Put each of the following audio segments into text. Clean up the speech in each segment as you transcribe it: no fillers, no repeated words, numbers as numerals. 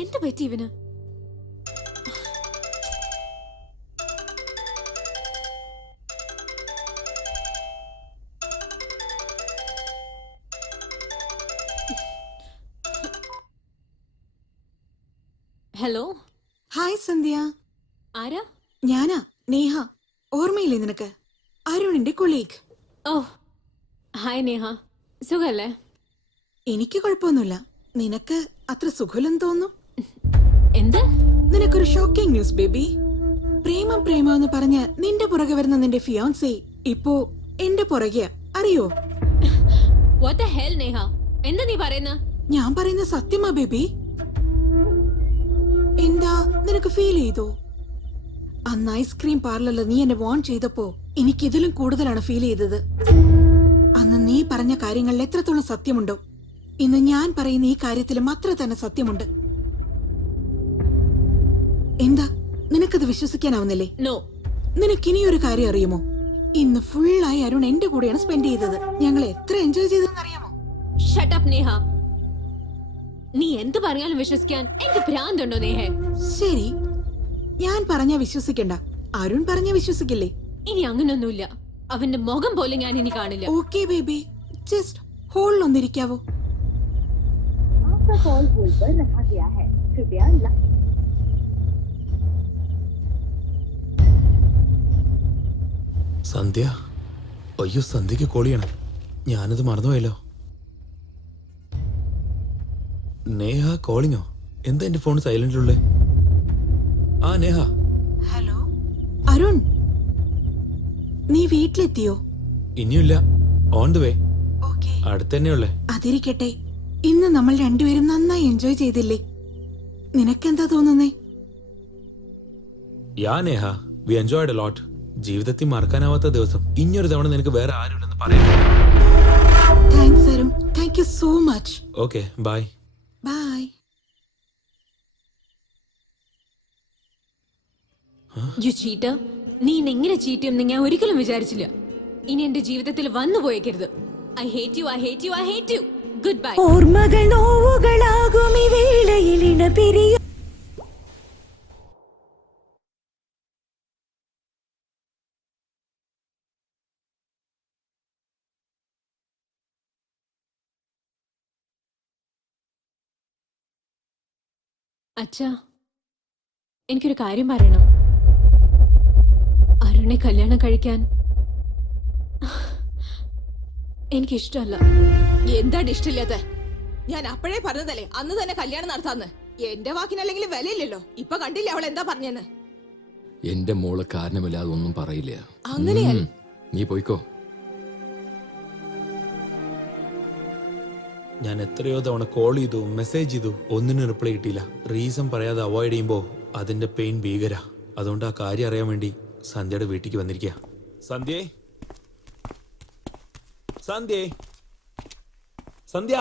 എന്ത് പറ്റി ഇവന്? ഹലോ. ഹായ് സന്ധ്യ. ആരാ? ഞാനാ നേഹ. ഓർമ്മയില്ലേ നിനക്ക്? അരുണിന്റെ കൊളീഗ്. ഓ ഹായ് നേഹ, സുഖല്ലേ? എനിക്ക് കുഴപ്പമൊന്നുമില്ല. നിനക്ക് അത്ര സുഖമില്ലെന്ന് തോന്നുന്നു. എന്ത്? നിനക്കൊരു ഷോക്കിംഗ് ന്യൂസ് ബേബി. പ്രേമം പ്രേമം എന്ന് പറഞ്ഞ് നിന്റെ പുറകെ വരുന്ന നിന്റെ ഫിയോൻസി ഇപ്പോ എന്റെ പുറകെയാ, അറിയോ? What the hell നേഹ, എന്താ നീ പറയുന്ന? ഞാൻ പറയുന്ന സത്യമാ ബേബി. എന്താ നിനക്ക് ഫീൽ ചെയ്തോ? അന്ന് ഐസ്ക്രീം പാർലറിൽ നീ എന്നെ വാൺ ചെയ്തപ്പോ എനിക്ക് ഇതിലും കൂടുതലാണ് ഫീൽ ചെയ്തത്. അന്ന് നീ പറഞ്ഞ കാര്യങ്ങളിൽ എത്രത്തോളം സത്യമുണ്ടോ, ഇന്ന് ഞാൻ പറയുന്ന ഈ കാര്യത്തിലും അത്ര തന്നെ സത്യമുണ്ട്. എന്താ നിനക്കത് വിശ്വസിക്കാനാവുന്നില്ലേ? നോ. നിനക്കിനിയൊരു കാര്യം അറിയുമോ? ഇന്ന് ഫുള്ളായി അരുൺ എന്റെ കൂടെയാണ് സ്പെൻഡ് ചെയ്തത്. ഞങ്ങൾ എത്ര എൻജോയ് ചെയ്തെന്ന് അറിയാമോ? Shut up Neha. നീ എന്ത് പറഞ്ഞാലും വിശ്വസിക്കാൻ എനിക്ക് ഭ്രാന്തുണ്ടോ നേഹേ? ശരി, ഞാൻ പറഞ്ഞാ വിശ്വസിക്കണ്ട, അരുൺ പറഞ്ഞാ വിശ്വസിക്കില്ലേ? ഇനി അങ്ങനൊന്നുമില്ല. അവന്റെ മുഖം പോലും ഞാൻ ഇനി കാണില്ല. ഓക്കേ ബേബി, ജസ്റ്റ് ഹോൾഡ് ഒന്നിരിക്കാവോ? സന്ധ്യ, അയ്യോ സന്ധ്യക്ക് കോളിയാണ്, ഞാനത് മറന്നുപോയല്ലോ. നേഹ കോളിങ്ങോ? എന്താ എന്റെ ഫോൺ സൈലന്റിലുള്ളേ? ആ നേഹ. ഹലോ അരുൺ, നീ വീട്ടിലെത്തിയോ? ഇനിയില്ല, ഓൺ ദ വേ. അടുത്തന്നെയുള്ളേ. അതിരിക്കട്ടെ, ഇന്ന് നമ്മൾ രണ്ടുപേരും നന്നായി എൻജോയ് ചെയ്തില്ലേ? നിനക്കെന്താ തോന്നുന്നേ? Yeah Neha, we enjoyed a lot. ജീവിതത്തിൽ മറക്കാനാവാത്ത ദിവസം. ഇനിയൊരു തവണ നിനക്ക് വേറെ ആരുമില്ലെന്ന് പറയാം. Thanks Arun, thank you so much. Okay, bye. Bye. You cheater. നീ എങ്ങനെ ചീറ്റ് ചെയ്യുമെന്ന് ഞാൻ ഒരിക്കലും വിചാരിച്ചില്ല. ഇനി എന്റെ ജീവിതത്തിൽ വന്നു പോയേക്കരുത്. I hate you, I hate you, I hate you. Goodbye. ഓർമ്മകൾ നോവുകളാകും ഈ വേളയിൽ ഇണപിരിയ. അച്ഛാ, എനിക്കൊരു കാര്യം പറയണം. അരുണെ കല്യാണം കഴിക്കാൻ എനിക്കിഷ്ടമല്ല. എന്താണ് ഇഷ്ടമില്ലാത്ത? ഞാൻ അപ്പോഴേ പറഞ്ഞതല്ലേ അന്ന് തന്നെ കല്യാണം നടത്താന്ന്. എന്റെ വാക്കിനല്ലെങ്കിൽ വിലയില്ലല്ലോ. ഇപ്പൊ കണ്ടില്ലേ അവൾ എന്താ പറഞ്ഞെന്ന്? എന്റെ മോള് കാരണമില്ലാതെ ഒന്നും പറയില്ല. അങ്ങനെയല്ല. നീ പോയിക്കോ. ഞാൻ എത്രയോ തവണ കോൾ ചെയ്തു, മെസ്സേജ് ചെയ്തു, ഒന്നിനും റിപ്ലൈ കിട്ടിയില്ല. റീസൺ പറയാതെ അവോയ്ഡ് ചെയ്യുമ്പോ അതിന്റെ പെയിൻ ഭീകര. അതുകൊണ്ട് ആ കാര്യം അറിയാൻ വേണ്ടി സന്ധ്യയുടെ വീട്ടിലേക്ക് വന്നിരിക്കുക. സന്ധ്യേ, സന്ധ്യേ, സന്ധ്യ.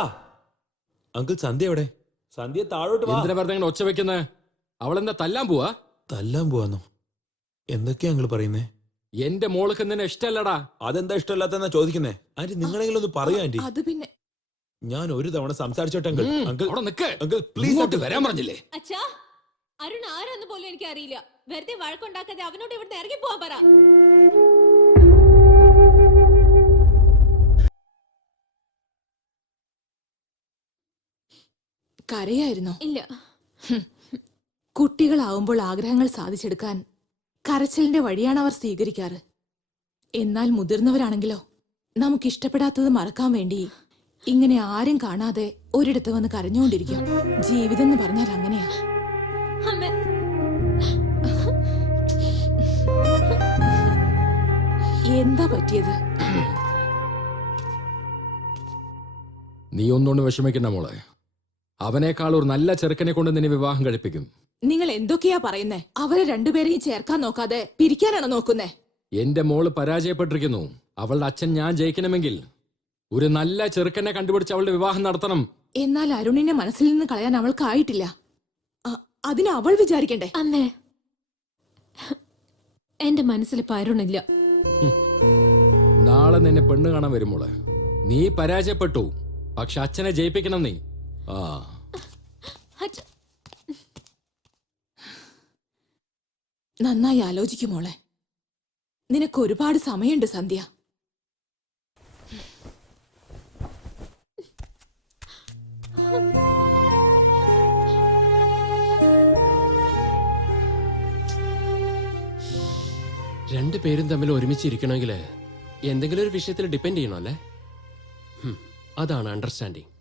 അങ്കിൾ സന്ധ്യ എവിടെ? സന്ധ്യ താഴോട്ട് വാ. എന്തിനാ വെറുതെ ഒച്ച വെക്കുന്നേ? അവളെന്താ തല്ലാൻ പോവാ? തല്ലാൻ പോവാന്നോ? എന്തൊക്കെയാ അങ്കിൾ പറയുന്നേ? എന്റെ മോൾക്ക് നിന്നെ ഇഷ്ടല്ലടാ. അതെന്താ ഇഷ്ടമല്ലാത്തെന്നാ ചോദിക്കുന്നേ? ആന്റി നിങ്ങളെങ്കിലും ഒന്ന് പറയൂ ആന്റി. അത് പിന്നെ ഞാൻ ഒരു തവണ സംസാരിച്ചോട്ടെ അങ്കിൾ. അങ്കിൾ അവിടെ നിക്ക്. അങ്കിൾ പ്ലീസ് ഇങ്ങോട്ട് വരാൻ പറഞ്ഞില്ലേ? അച്ഛാ, അരുൺ ആരാന്ന് പോലും എനിക്ക് അറിയില്ല. വെറുതെ വഴക്കുണ്ടാക്കാതെ അവനോട് ഇവിടുന്ന് ഇറങ്ങി പോവാൻ പറ. കരയായിരുന്നോ? ഇല്ല. കുട്ടികളാവുമ്പോൾ ആഗ്രഹങ്ങൾ സാധിച്ചെടുക്കാൻ കരച്ചിലിന്റെ വഴിയാണ് അവർ സ്വീകരിക്കാറ്. എന്നാൽ മുതിർന്നവരാണെങ്കിലോ, നമുക്ക് ഇഷ്ടപ്പെടാത്തത് മറക്കാൻ വേണ്ടി ഇങ്ങനെ ആരും കാണാതെ ഒരിടത്ത് വന്ന് കരഞ്ഞുകൊണ്ടിരിക്കും. ജീവിതം എന്ന് പറഞ്ഞാൽ അങ്ങനെയാ. അമ്മേ, എന്താ പറ്റിയത്? നീ ഒന്നുകൊണ്ട് വിഷമിക്കണ്ട മോളെ. അവനേക്കാൾ ഒരു നല്ല ചെറുക്കനെ കൊണ്ട് നിന്നെ വിവാഹം കഴിപ്പിക്കും. നിങ്ങൾ എന്തൊക്കെയാ പറയുന്നേ? അവരെ രണ്ടുപേരെയും ചേർക്കാൻ നോക്കാതെ പിരിക്കാനാണോ നോക്കുന്നേ? എന്റെ മോള് പരാജയപ്പെട്ടിരിക്കുന്നു. അവളുടെ അച്ഛൻ ഞാൻ ജയിക്കണമെങ്കിൽ ഒരു നല്ല ചെറുക്കനെ കണ്ടുപിടിച്ച് അവളുടെ വിവാഹം നടത്തണം. എന്നാൽ അരുണിനെ മനസ്സിൽ നിന്ന് കളയാൻ അവൾക്കായിട്ടില്ല. അതിന് അവൾ വിചാരിക്കണ്ടേ? അമ്മേ, എന്റെ മനസ്സിൽ ഇപ്പൊ അരുണില്ല. നാളെ നിന്നെ പെണ്ണ് കാണാൻ വരും മോളെ. നീ പരാജയപ്പെട്ടു, പക്ഷെ അച്ഛനെ ജയിപ്പിക്കണം നീ. ആ അച്ഛ, നന്നായി ആലോചിക്കും മോളെ. നിനക്ക് ഒരുപാട് സമയമുണ്ട് സന്ധ്യ. രണ്ടുപേരും തമ്മിൽ ഒരുമിച്ചിരിക്കണമെങ്കിൽ എന്തെങ്കിലും ഒരു വിഷയത്തിൽ ഡിപ്പെൻഡ് ചെയ്യണോ അല്ലേ? അതാണ് അണ്ടർസ്റ്റാൻഡിങ്.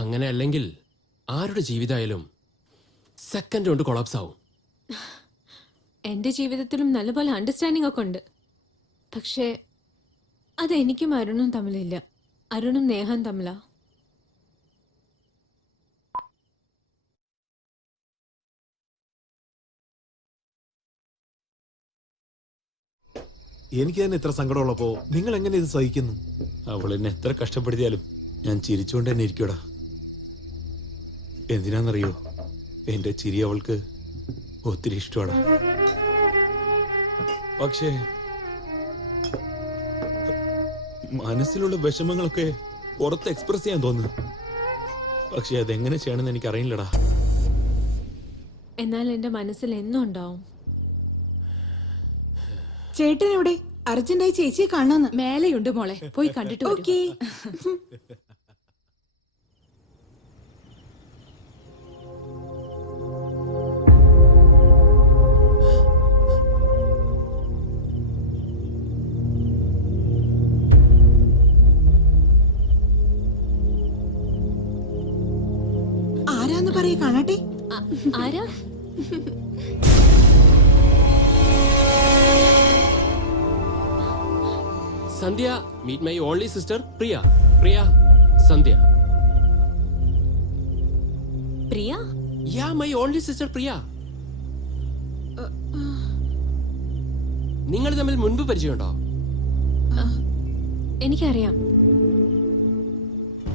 അങ്ങനെ അല്ലെങ്കിൽ ആരുടെ ജീവിതമായാലും സെക്കൻഡ് കൊണ്ട് കൊളാപ്സ് ആവും. എന്റെ ജീവിതത്തിലും നല്ലപോലെ അണ്ടർസ്റ്റാൻഡിംഗ് ഒക്കെ ഉണ്ട്. പക്ഷേ അത് എനിക്കും അരുണും തമ്മിലില്ല. അരുണും നേഹം തമ്മിലാ. എനിക്ക് തന്നെ ഇത്ര സങ്കടമുള്ളപ്പോ നിങ്ങൾ എങ്ങനെ ഇത് സഹിക്കുന്നു? അവൾ എന്നെ എത്ര കഷ്ടപ്പെടുത്തിയാലും ഞാൻ ചിരിച്ചുകൊണ്ട് തന്നെ ഇരിക്കൂടാ. എന്തിനാന്നറിയോ, എന്റെ ചിരി അവൾക്ക് ഒത്തിരി ഇഷ്ടമാണ്. പക്ഷേ മനസ്സിലുള്ള വിഷമങ്ങളൊക്കെ പുറത്ത് എക്സ്പ്രസ് ചെയ്യാൻ തോന്നുന്നു. പക്ഷെ അതെങ്ങനെ ചെയ്യണമെന്ന് എനിക്ക് അറിയില്ലടാ. എന്നാൽ എന്റെ മനസ്സിൽ എന്നും ഉണ്ടാവും. ചേട്ടൻ എവിടെ? അർജന്റായി ചേച്ചിയെ കാണാന്ന്. മേലെയുണ്ട് മോളെ, പോയി കണ്ടിട്ട് വരൂ. ഓക്കേ. ആരാന്ന് പറയേ, കാണട്ടെ. ആരാ? Sandhya, meet my only sister Priya. Priya, Sandhya. Priya? Yeah, my only sister Priya. നിങ്ങൾ തമ്മിൽ മുൻപ് പരിചയമുണ്ടോ? എനിക്കറിയാം.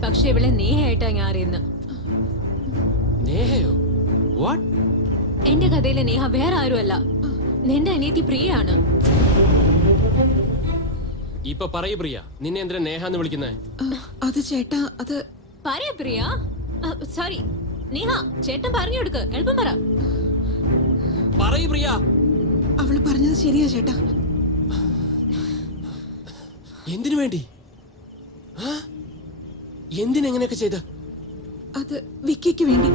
പക്ഷെ ഇവളെ നേഹയായിട്ടാ ഞാൻ അറിയുന്നത്. നേഹയോ? വാട്ട്? എന്റെ കഥയിലെ നേഹ വേറെ ആരുമല്ല, നിന്റെ അനിയത്തി പ്രിയയാണ്. ഇപ്പൊ പറയൂ പ്രിയ, നിന്നെ എന്തിനാ നേഹ എന്ന് വിളിക്കുന്നേ? അത് ചേട്ടാ, അത് പറയ പ്രിയ. സോറി നേഹ, ചേട്ടൻ പറഞ്ഞു കൊടുക്ക്, എളുപ്പം പറ. പറയൂ പ്രിയ. അവള് പറഞ്ഞത് ശരിയാ ചേട്ടാ. എന്തിനു വേണ്ടി? എന്തിനെങ്ങനെയൊക്കെ ചെയ്ത? അത് വിക്കിക്ക് വേണ്ടി.